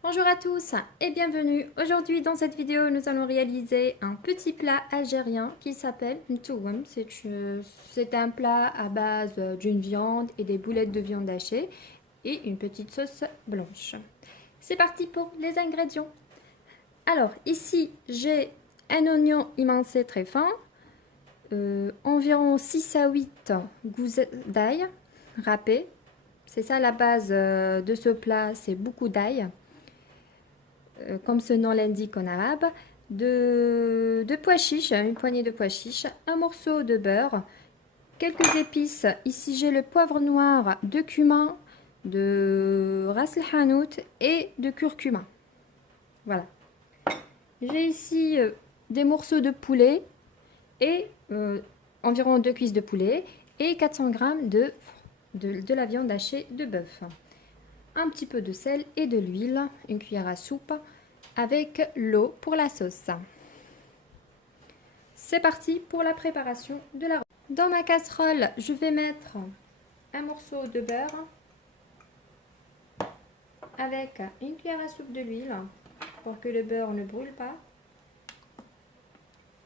Bonjour à tous et bienvenue. Aujourd'hui dans cette vidéo nous allons réaliser un petit plat algérien qui s'appelle mtouem. C'est un plat à base d'une viande et des boulettes de viande hachée et une petite sauce blanche. C'est parti pour les ingrédients. Alors ici j'ai un oignon émincé très fin, environ 6 à 8 gousses d'ail râpées. C'est ça la base de ce plat, c'est beaucoup d'ail. Comme ce nom l'indique en arabe, de pois chiches, une poignée de pois chiches, un morceau de beurre, quelques épices. Ici j'ai le poivre noir, de cumin, de ras el hanout et de curcuma. Voilà. J'ai ici des morceaux de poulet et environ 2 cuisses de poulet et 400 g de la viande hachée de bœuf. Un petit peu de sel et de l'huile, une cuillère à soupe avec l'eau pour la sauce. C'est parti pour la préparation de la recette. Dans ma casserole, je vais mettre un morceau de beurre avec une cuillère à soupe de l'huile pour que le beurre ne brûle pas.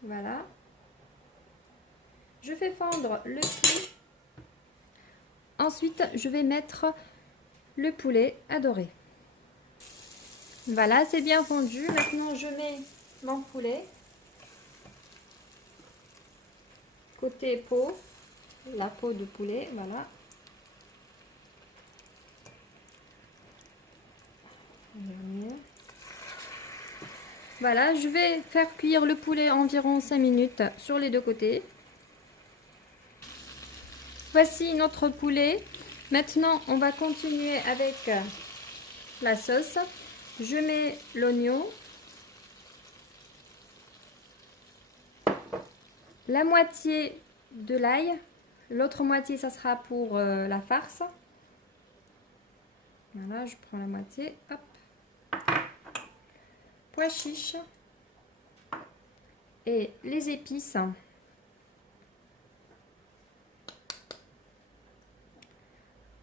Voilà. Je fais fondre le tout. Ensuite, je vais mettre le poulet à dorer. Voilà, c'est bien fondu. Maintenant, je mets mon poulet. Côté peau, la peau de poulet, voilà. Voilà, je vais faire cuire le poulet environ 5 minutes sur les deux côtés. Voici notre poulet. Maintenant, on va continuer avec la sauce. Je mets l'oignon, la moitié de l'ail, l'autre moitié ça sera pour la farce. Voilà, je prends la moitié, hop. Pois chiches et les épices.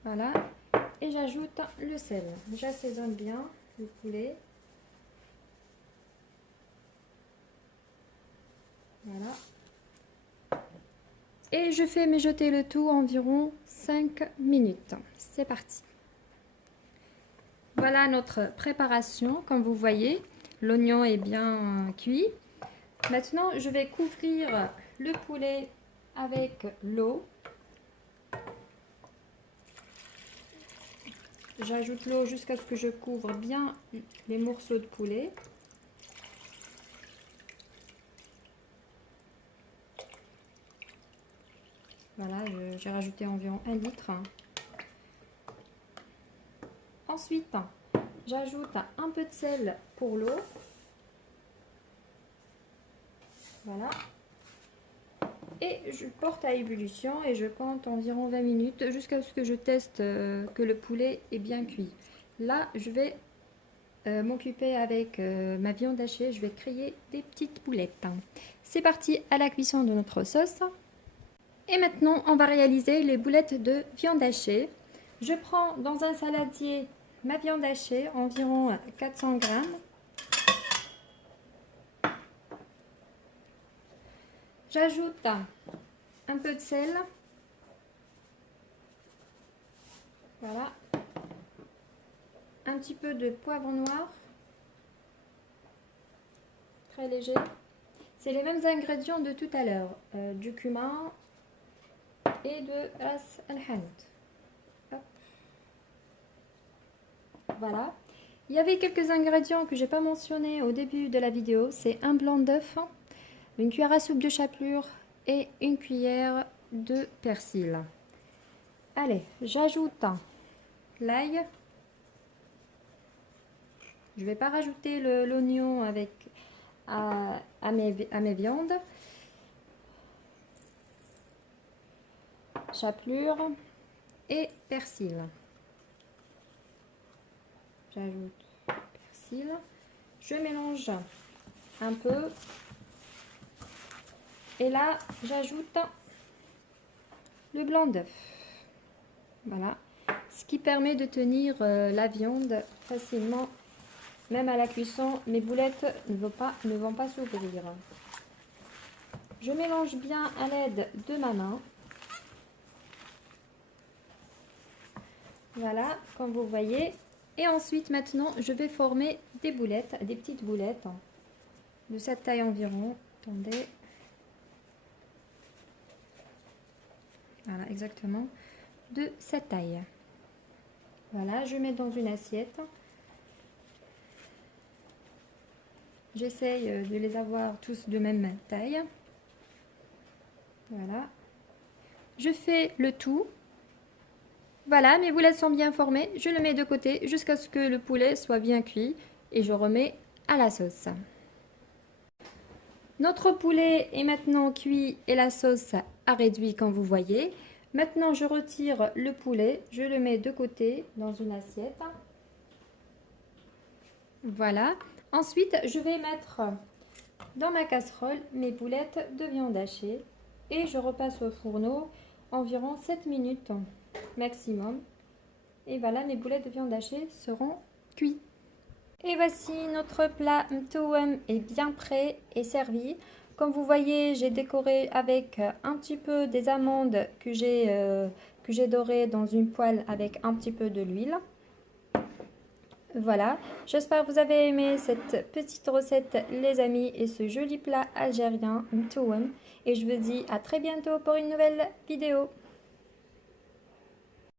Voilà, et j'ajoute le sel. J'assaisonne bien le poulet. Voilà. Et je fais mijoter le tout environ 5 minutes. C'est parti. Voilà notre préparation. Comme vous voyez, l'oignon est bien cuit. Maintenant, je vais couvrir le poulet avec l'eau. J'ajoute l'eau jusqu'à ce que je couvre bien les morceaux de poulet. Voilà, j'ai rajouté environ 1 litre. Ensuite, j'ajoute un peu de sel pour l'eau. Voilà. Et je porte à ébullition et je compte environ 20 minutes jusqu'à ce que je teste que le poulet est bien cuit. Là, je vais m'occuper avec ma viande hachée. Je vais créer des petites boulettes. C'est parti à la cuisson de notre sauce. Et maintenant, on va réaliser les boulettes de viande hachée. Je prends dans un saladier ma viande hachée, environ 400 g. J'ajoute un peu de sel. Voilà. Un petit peu de poivre noir. Très léger. C'est les mêmes ingrédients de tout à l'heure. Du cumin et de ras el hanout. Voilà. Il y avait quelques ingrédients que j'ai pas mentionnés au début de la vidéo. C'est un blanc d'œuf, une cuillère à soupe de chapelure et une cuillère de persil. Allez, j'ajoute l'ail. Je vais pas rajouter l'oignon avec à mes viandes. Chapelure et persil. J'ajoute persil. Je mélange un peu. Et là, j'ajoute le blanc d'œuf. Voilà. Ce qui permet de tenir la viande facilement même à la cuisson, mes boulettes ne vont pas s'ouvrir. Je mélange bien à l'aide de ma main. Voilà, comme vous voyez. Et ensuite, maintenant, je vais former des boulettes, des petites boulettes de cette taille environ. Attendez. Voilà, exactement. De cette taille. Voilà, je mets dans une assiette. J'essaye de les avoir tous de même taille. Voilà. Je fais le tout. Voilà, mes boulettes sont bien formées. Je le mets de côté jusqu'à ce que le poulet soit bien cuit. Et je remets à la sauce. Notre poulet est maintenant cuit et la sauce a réduit comme vous voyez. Maintenant, je retire le poulet. Je le mets de côté dans une assiette. Voilà. Ensuite, je vais mettre dans ma casserole mes boulettes de viande hachée. Et je repasse au fourneau environ 7 minutes maximum. Et voilà, mes boulettes de viande hachée seront cuites. Et voici notre plat mtouem est bien prêt et servi. Comme vous voyez, j'ai décoré avec un petit peu des amandes que j'ai dorées dans une poêle avec un petit peu de l'huile. Voilà, j'espère que vous avez aimé cette petite recette les amis et ce joli plat algérien mtouem. Et je vous dis à très bientôt pour une nouvelle vidéo.